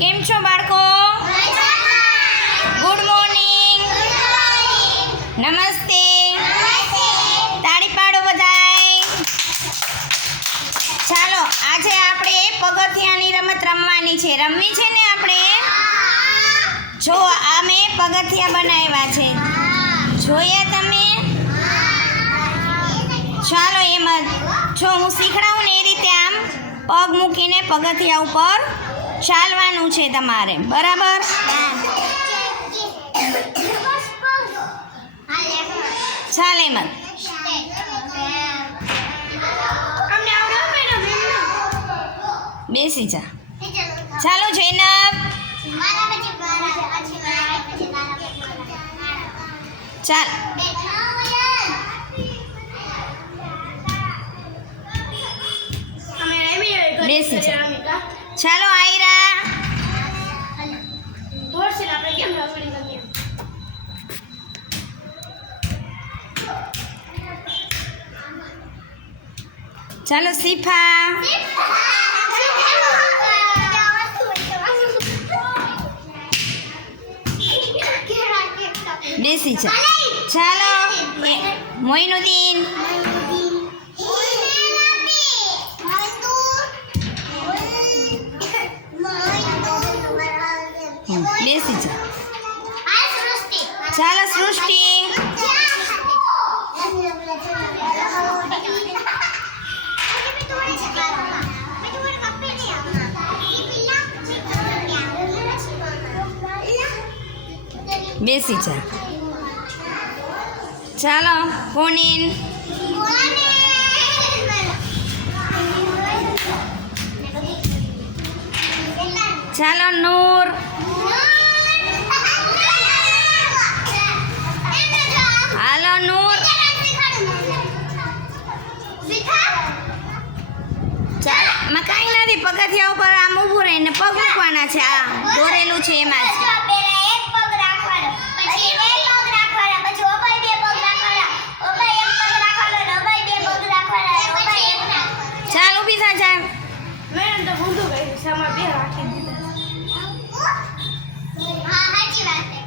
કેમ છો બાળકો? Good morning. નમસ્તે. તાળી પાડો બધાય. ચાલો આજે આપણે પગથિયાની રમત રમવાની છે. રમવી છે ને આપણે? જો આ મેં પગથિયા બનાવ્યા છે. જોયા તમે? ચાલો એમ જો હું શીખડાવું ને એ રીતે આમ પગ મૂકીને પગથિયા ઉપર ચાલવાનું છે તમારે, બરાબર? ચાલ એમ બેસી જા. ચાલો જૈનબ. ચાલ બેસી જા. ચાલો આયરા. ચાલો શિફા. બેસી જા. ચાલો મોઈનુદ્દીન. બેસી જા. ચાલો સૃષ્ટિ. બેસી જા. ચાલો કોનિન. ચાલો નૂર. હાલો નૂર. ચાલો માં કાંઈ નથી, પગથિયા ઉપર આમ ઊભું રહીને પગ મૂકવાના છે. આ દોરેલું છે એમાં જ. ચાલ ઊભી થા. જાય મેડમ તો ઊંધું કર્યું છે, આમાં બે રાખી દીધા. હા સાચી વાત છે.